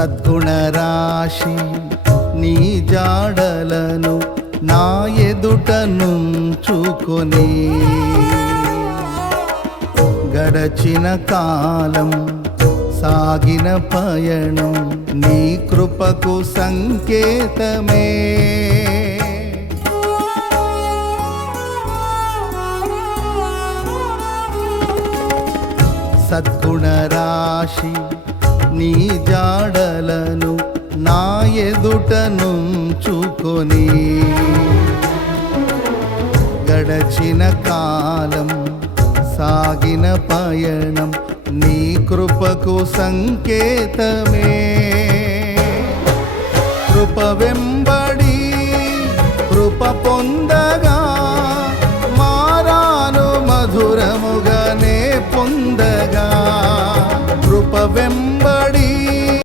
సద్గుణరాశి నీ జాడలను నా ఎదుట నుంచుకొని గడచిన కాలం సాగిన పయనం నీ కృపకు సంకేతమే. సద్గుణరాశి నీ జాడలను నా ఎదుట నుంచుకొని గడచిన కాలం సాగిన పయనం నీ కృపకు సంకేతమే.